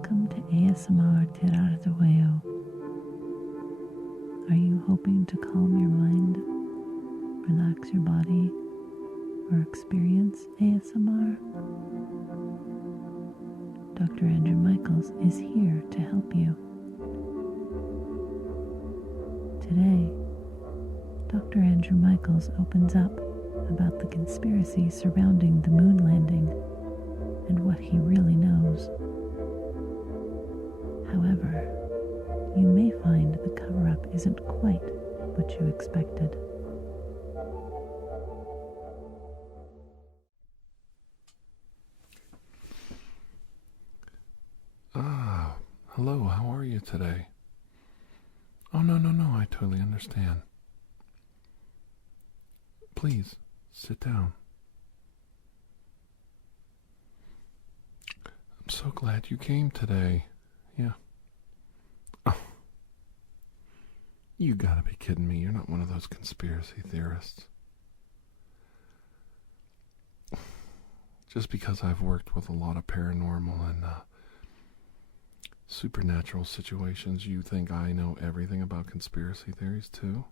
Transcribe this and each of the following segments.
Welcome to ASMR TirarADeguello. Are you hoping to calm your mind, relax your body, or experience ASMR? Dr. Andrew Michaels is here to help you. Today, Dr. Andrew Michaels opens up about the conspiracy surrounding the moon landing and what he really knows. However, you may find the cover-up isn't quite what you expected. Hello, how are you today? Oh, no, I totally understand. Please, sit down. I'm so glad you came today. Yeah. Oh. You gotta be kidding me. You're not one of those conspiracy theorists. Just because I've worked with a lot of paranormal and supernatural situations, you think I know everything about conspiracy theories too?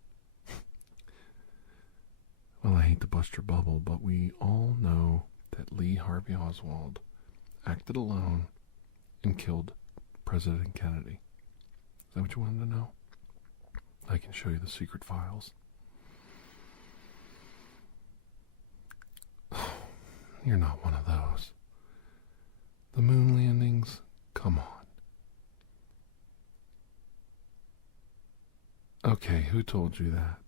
Well, I hate to bust your bubble, but we all know that Lee Harvey Oswald acted alone and killed President Kennedy. Is that what you wanted to know? I can show you the secret files. You're not one of those. The moon landings? Come on. Okay, who told you that?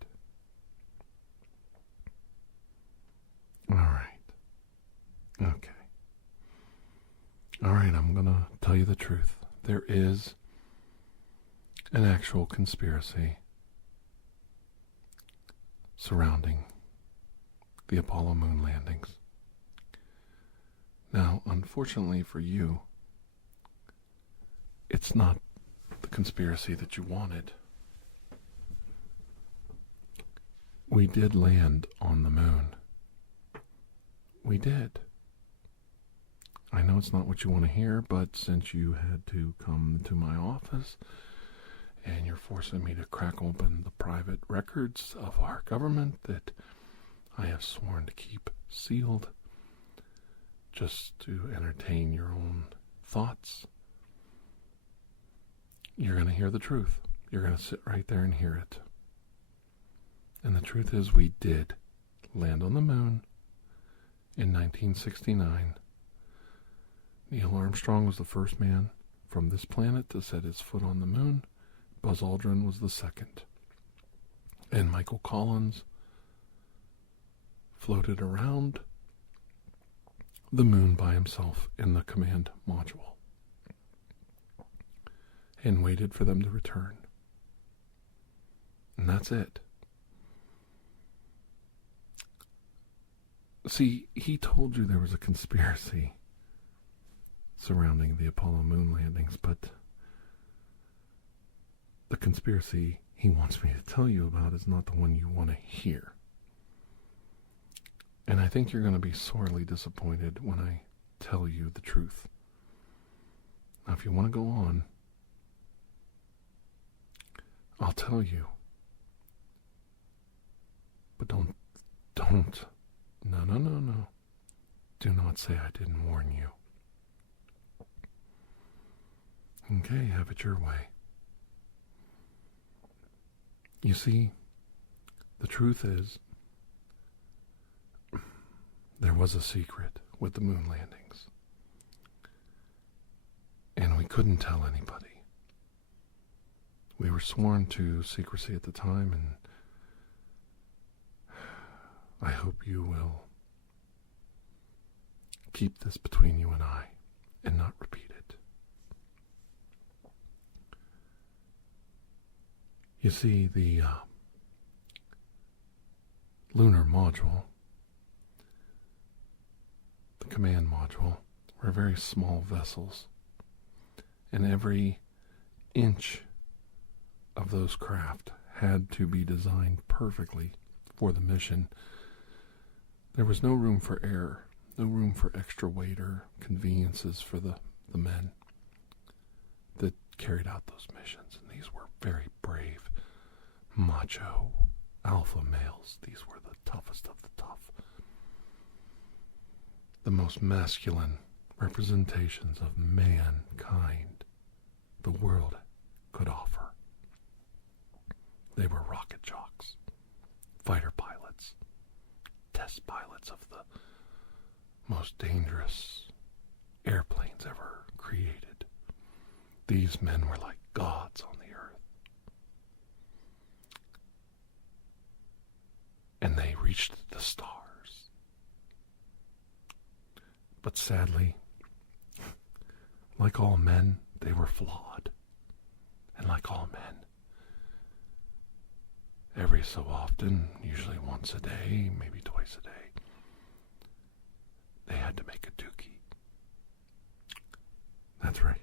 All right. Okay. All right, I'm going to tell you the truth. There is an actual conspiracy surrounding the Apollo moon landings. Now, unfortunately for you, it's not the conspiracy that you wanted. We did land on the moon. We did. I know it's not what you want to hear, but since you had to come to my office and you're forcing me to crack open the private records of our government that I have sworn to keep sealed just to entertain your own thoughts, you're going to hear the truth. You're going to sit right there and hear it. And the truth is, we did land on the moon in 1969. Neil Armstrong was the first man from this planet to set his foot on the moon. Buzz Aldrin was the second. And Michael Collins floated around the moon by himself in the command module and waited for them to return. And that's it. See, he told you there was a conspiracy surrounding the Apollo moon landings, but the conspiracy he wants me to tell you about is not the one you want to hear. And I think you're going to be sorely disappointed when I tell you the truth. Now, if you want to go on, I'll tell you. But don't. No. Do not say I didn't warn you. Okay, have it your way. You see, the truth is, there was a secret with the moon landings. And we couldn't tell anybody. We were sworn to secrecy at the time, and I hope you will keep this between you and I and not repeat it. You see, the lunar module, the command module, were very small vessels, and every inch of those craft had to be designed perfectly for the mission. There was no room for error, no room for extra weight or conveniences for the men. carried out those missions, and these were very brave, macho, alpha males. These were the toughest of the tough. The most masculine representations of mankind the world could offer. They were rocket jocks, fighter pilots, test pilots of the most dangerous airplanes ever created. These men were like gods on the earth. And they reached the stars. But sadly, like all men, they were flawed. And like all men, every so often, usually once a day, maybe twice a day, they had to make a dookie. That's right.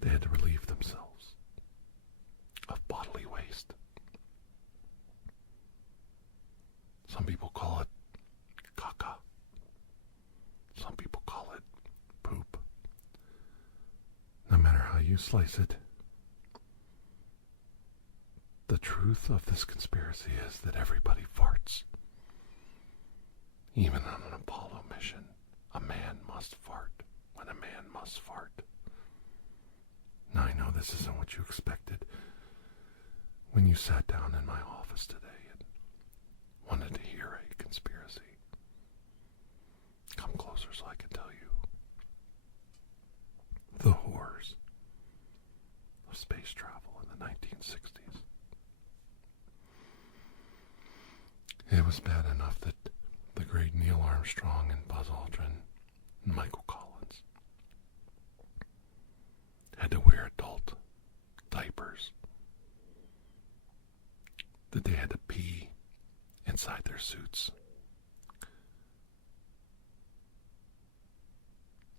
They had to relieve themselves of bodily waste. Some people call it caca. Some people call it poop. No matter how you slice it, the truth of this conspiracy is that everybody farts. Even on an Apollo mission, a man must fart when a man must fart. Now I know this isn't what you expected when you sat down in my office today and wanted to hear a conspiracy. Come closer so I can tell you the horrors of space travel in the 1960s. It was bad enough that the great Neil Armstrong and Buzz Aldrin and Michael Collins had to wear adult diapers, that they had to pee inside their suits,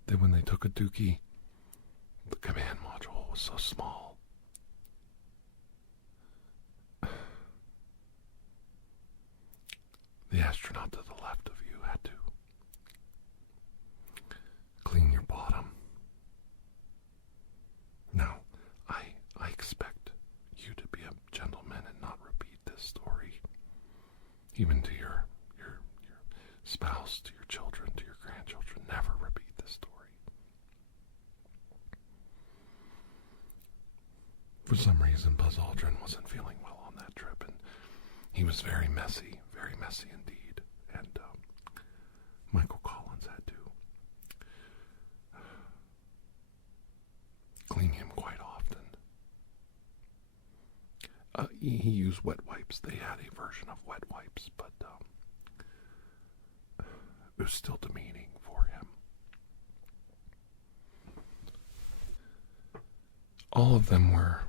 that when they took a dookie, the command module was so small. The astronaut to the left of you had to clean your bottom. Now, I expect you to be a gentleman and not repeat this story, even to your spouse, to your children, to your grandchildren. Never repeat this story. For some reason, Buzz Aldrin wasn't feeling well on that trip, and he was very messy indeed. And Michael Collins had to clean him quite often. He used wet wipes. They had a version of wet wipes, but it was still demeaning for him. All of them were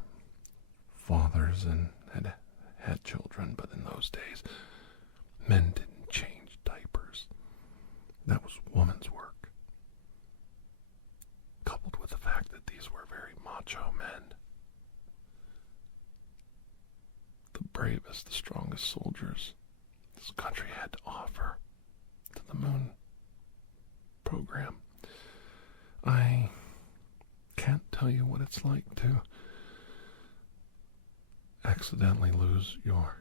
fathers and had children, but in those days, men didn't change diapers. That was woman's work. Coupled with the fact that these were very macho men. The bravest, the strongest soldiers this country had to offer to the moon program. I can't tell you what it's like to accidentally lose your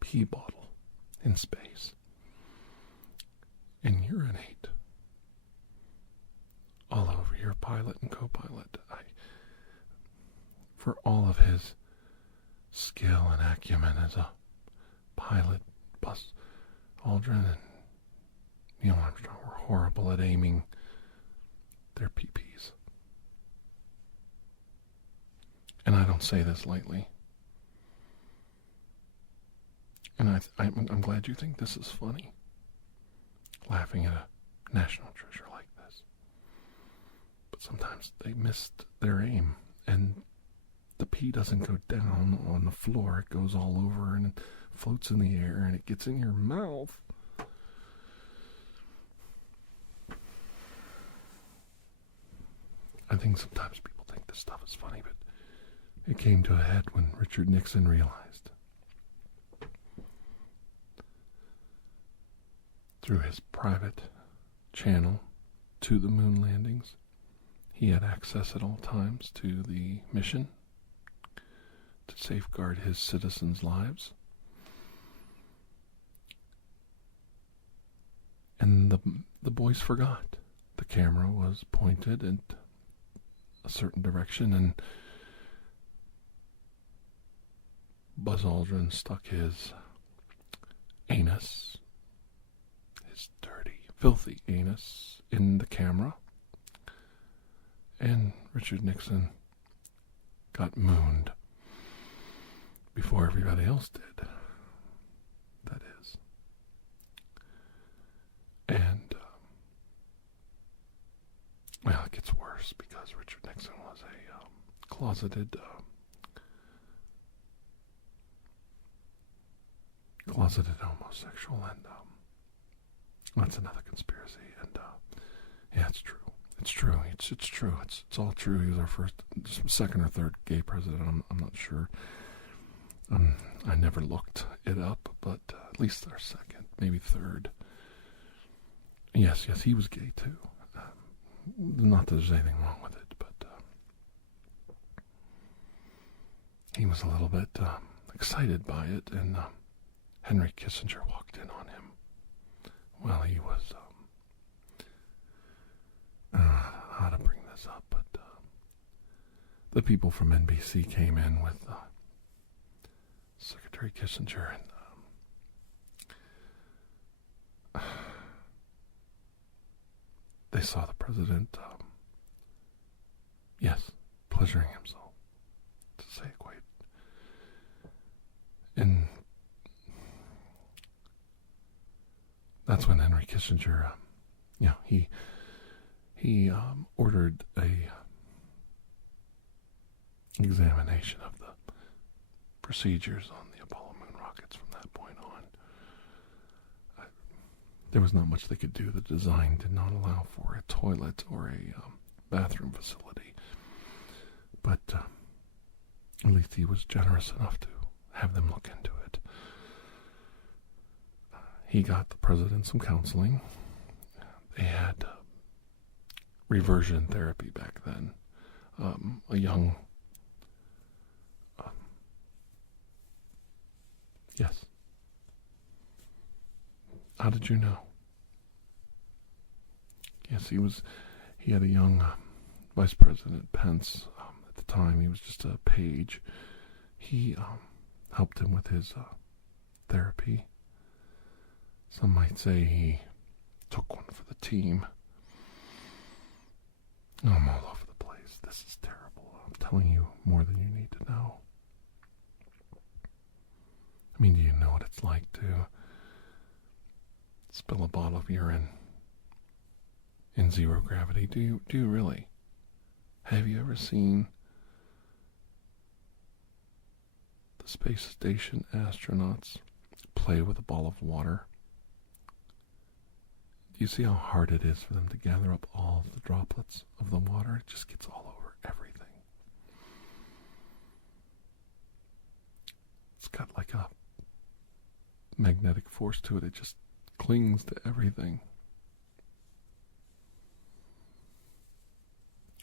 pee bottle in space and urinate all over your pilot and co-pilot. For all of his skill and acumen as a pilot, Buzz Aldrin and Neil Armstrong were horrible at aiming their pee-pees. And I don't say this lightly. And I'm glad you think this is funny, laughing at a national treasure like this. But sometimes they missed their aim, and the pee doesn't go down on the floor. It goes all over and it floats in the air, and it gets in your mouth. I think sometimes people think this stuff is funny, but it came to a head when Richard Nixon realized, through his private channel to the moon landings. He had access at all times to the mission to safeguard his citizens' lives. And the boys forgot. The camera was pointed in a certain direction, and Buzz Aldrin stuck his anus, his dirty, filthy anus, in the camera, and Richard Nixon got mooned before everybody else did. That is. And, well, it gets worse because Richard Nixon was a closeted homosexual, and that's another conspiracy. And yeah, it's true. It's true. It's true. It's all true. He was our second or third gay president. I'm not sure. I never looked it up, but at least our second, maybe third. Yes, he was gay too. Not that there's anything wrong with it, but he was a little bit excited by it, and Henry Kissinger walked in on him. Well, he was, how to bring this up, but the people from NBC came in with Secretary Kissinger, and they saw the president, pleasuring himself, to say it quite. And that's when Henry Kissinger, he ordered a examination of the procedures on the Apollo moon rockets from that point on. There was not much they could do. The design did not allow for a toilet or a bathroom facility. But at least he was generous enough to have them look into it. He got the president some counseling. They had reversion therapy back then. A young... yes. How did you know? Yes, he had a young Vice President Pence. At the time, he was just a page. He helped him with his therapy. Some might say he took one for the team. I'm all over the place. This is terrible. I'm telling you more than you need to know. I mean, do you know what it's like to spill a bottle of urine in zero gravity? Do you really? Have you ever seen the space station astronauts play with a ball of water? Do you see how hard it is for them to gather up all of the droplets of the water? It just gets all over everything. It's got like a magnetic force to it. It just clings to everything.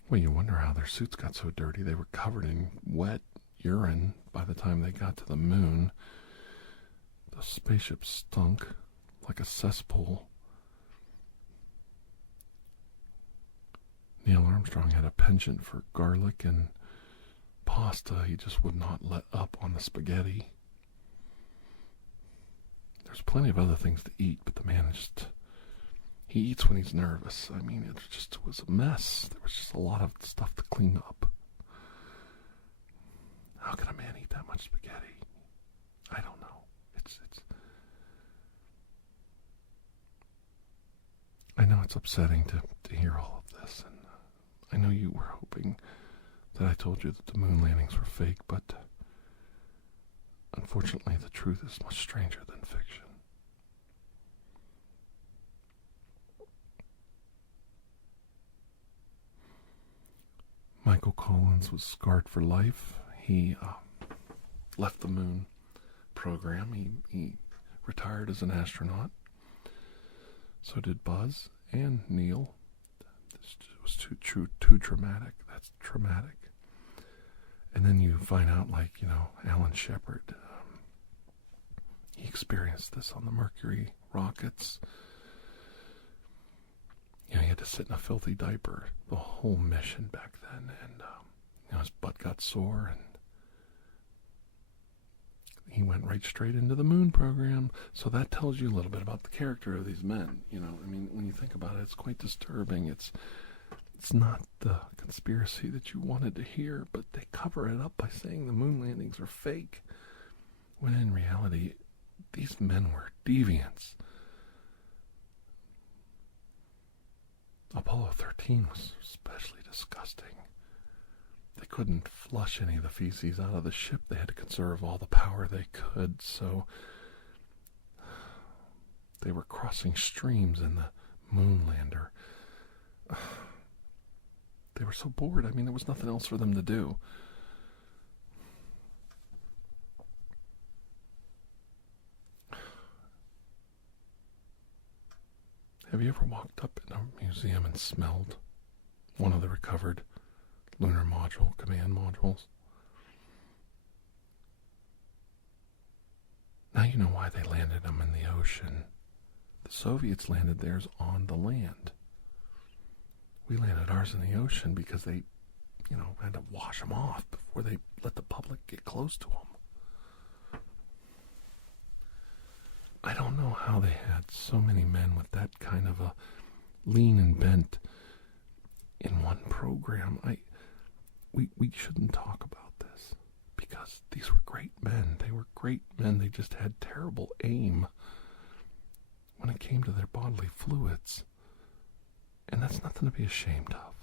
Well, you wonder how their suits got so dirty. They were covered in wet urine by the time they got to the moon. The spaceship stunk like a cesspool. Neil Armstrong had a penchant for garlic and pasta. He just would not let up on the spaghetti. There's plenty of other things to eat, but the man he eats when he's nervous. I mean, it was a mess. There was just a lot of stuff to clean up. How can a man eat that much spaghetti? I don't know. I know it's upsetting to hear all of this, and I know you were hoping that I told you that the moon landings were fake, but unfortunately the truth is much stranger than fiction. Michael Collins was scarred for life. He left the moon program. He retired as an astronaut. So did Buzz and Neil. was too traumatic. That's traumatic. And then you find out, like, Alan Shepard, he experienced this on the Mercury rockets. He had to sit in a filthy diaper the whole mission back then, and his butt got sore, and he went right straight into the moon program. So that tells you a little bit about the character of these men. When you think about it, it's quite disturbing. It's not the conspiracy that you wanted to hear, but they cover it up by saying the moon landings are fake, when in reality, these men were deviants. Apollo 13 was especially disgusting. They couldn't flush any of the feces out of the ship. They had to conserve all the power they could, so they were crossing streams in the Moonlander. They were so bored. There was nothing else for them to do. Have you ever walked up in a museum and smelled one of the recovered lunar module command modules? Now you know why they landed them in the ocean. The Soviets landed theirs on the land. We landed ours in the ocean because they, had to wash them off before they let the public get close to them. I don't know how they had so many men with that kind of a lean and bent in one program. We shouldn't talk about this, because these were great men. They were great men. They just had terrible aim when it came to their bodily fluids. And that's nothing to be ashamed of.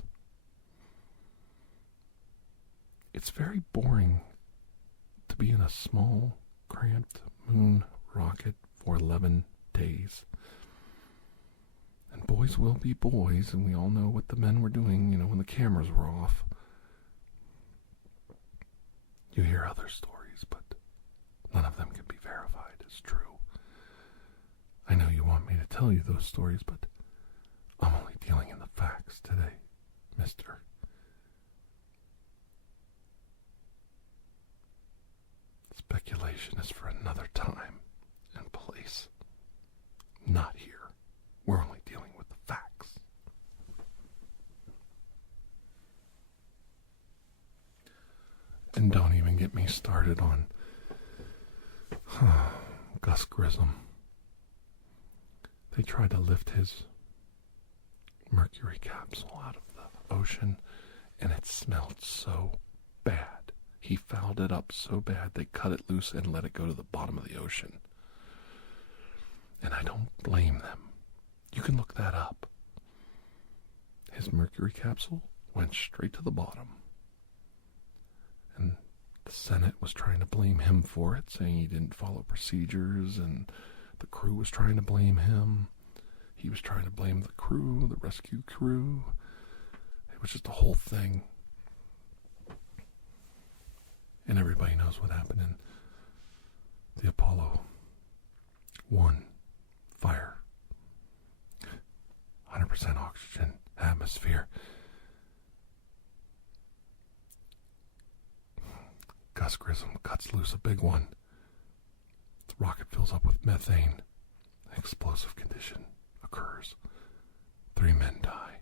It's very boring to be in a small, cramped moon rocket for 11 days. And boys will be boys, and we all know what the men were doing, when the cameras were off. You hear other stories, but none of them can be verified as true. I know you want me to tell you those stories, but I'm only dealing in the facts today, mister. Speculation is for another time and place. Not here. We're only dealing with the facts. And don't even get me started on Gus Grissom. They tried to lift his Mercury capsule out of the ocean, and it smelled so bad. He fouled it up so bad they cut it loose and let it go to the bottom of the ocean. And I don't blame them. You can look that up. His Mercury capsule went straight to the bottom. And the Senate was trying to blame him for it, saying he didn't follow procedures, and the crew was trying to blame him. He was trying to blame the crew, the rescue crew. It was just a whole thing. And everybody knows what happened in the Apollo 1 fire. 100% oxygen atmosphere. Gus Grissom cuts loose a big one. The rocket fills up with methane. An explosive condition occurs. 3 men die.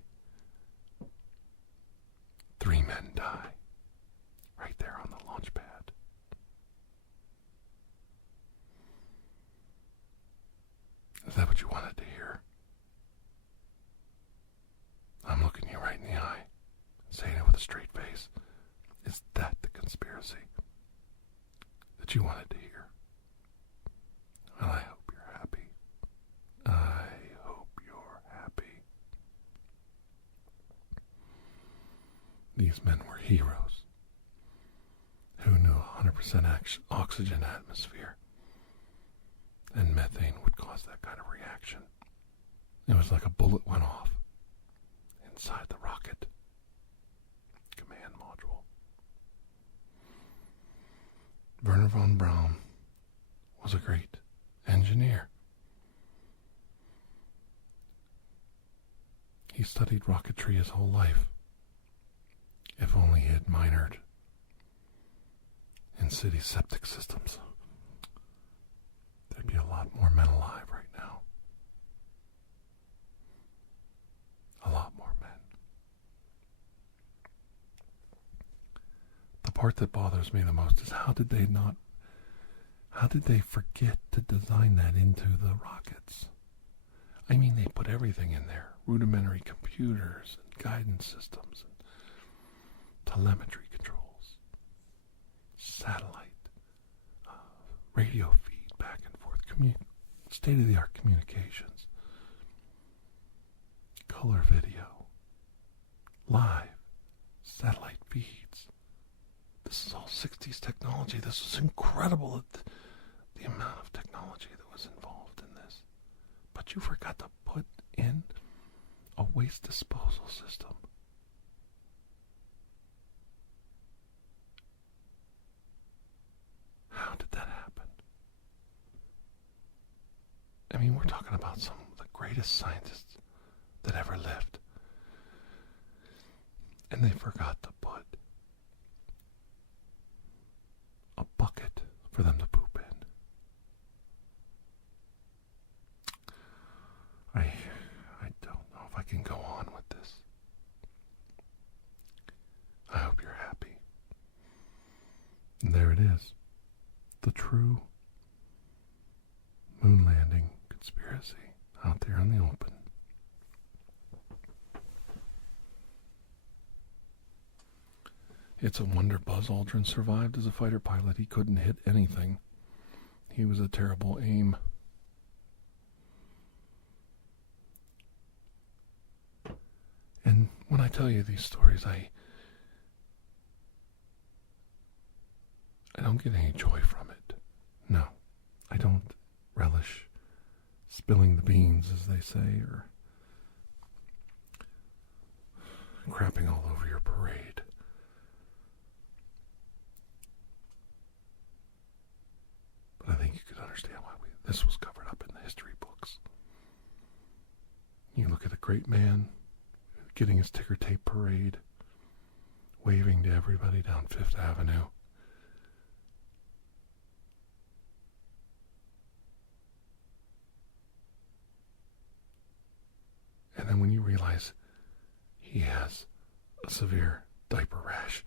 3 men die. Right there on the launch pad. Is that what you wanted to hear? I'm looking you right in the eye, saying it with a straight face. Is that the conspiracy that you wanted to hear? Well, I hope you're happy. I hope you're happy. These men were heroes who knew 100% oxygen atmosphere and methane would cause that kind of reaction. It was like a bullet went off inside the rocket command module. Werner von Braun was a great engineer. He studied rocketry his whole life. If only he had minored in city septic systems, there'd be a lot more men alive right now. A lot more men. The part that bothers me the most is how did they forget to design that into the rockets? I mean, they put everything in there. Rudimentary computers and guidance systems and telemetry controls, satellite, radio feed back and forth, state-of-the-art communications, color video, live satellite feeds. This is all 60s technology. This was incredible, the amount of technology that was involved in this. But you forgot to put in a waste disposal system. How did that happen? I mean, we're talking about some of the greatest scientists that ever lived. And they forgot to put a bucket for them to poop in. I don't know if I can go on with this. I hope you're happy. And there it is. The true moon landing conspiracy out there in the open. It's a wonder Buzz Aldrin survived as a fighter pilot. He couldn't hit anything. He was a terrible aim. And when I tell you these stories, I don't get any joy from it. No, I don't relish spilling the beans, as they say, or crapping all over your parade. But I think you could understand why this was covered up in the history books. You look at a great man getting his ticker tape parade, waving to everybody down Fifth Avenue. And then when you realize he has a severe diaper rash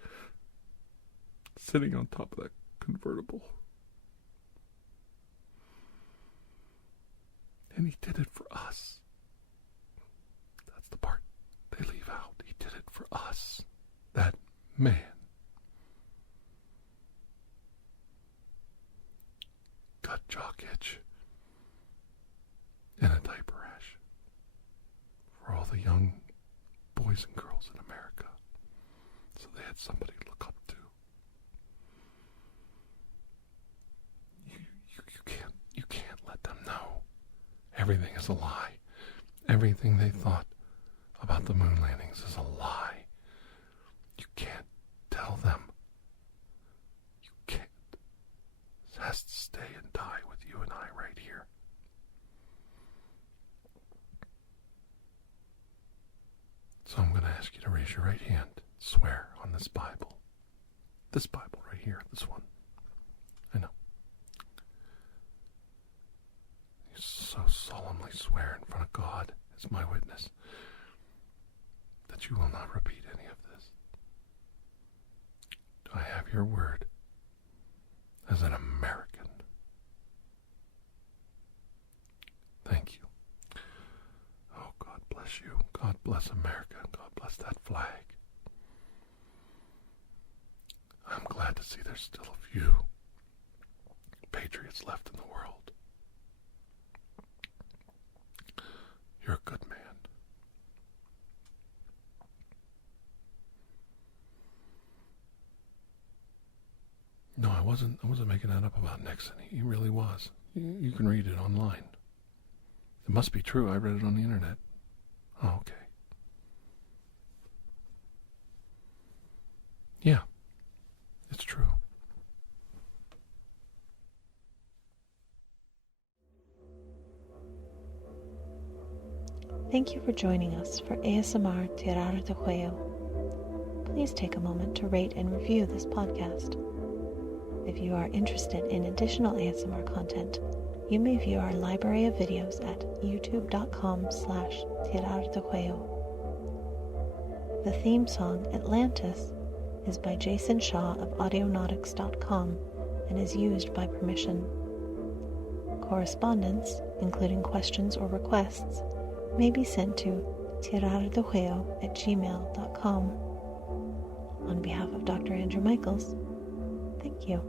sitting on top of that convertible. And he did it for us. That's the part they leave out. He did it for us. That man. Gut jock itch and a diaper rash for all the young boys and girls in America. So they had somebody to look up to. You can't let them know. Everything is a lie. Everything they thought about the moon landings is a lie. You can't tell them. You can't. It has to stay and die with you and I right here. So I'm going to ask you to raise your right hand. Swear on this Bible. This Bible right here. This one. I know. You so solemnly swear in front of God as my witness that you will not repeat any of this. Do I have your word as an American? Thank you. Oh, God bless you. God bless America. God bless that flag. I'm glad to see there's still a few patriots left in the world. You're a good man. No, I wasn't making that up about Nixon. He really was. You can read it online. It must be true. I read it on the internet. Oh, okay. Yeah, it's true. Thank you for joining us for ASMR TirarADeguello. Please take a moment to rate and review this podcast. If you are interested in additional ASMR content, you may view our library of videos at youtube.com/TirarADeguello. The theme song, Atlantis, is by Jason Shaw of Audionautics.com and is used by permission. Correspondence, including questions or requests, may be sent to TirarADeguello@gmail.com. On behalf of Dr. Andrew Michaels, thank you.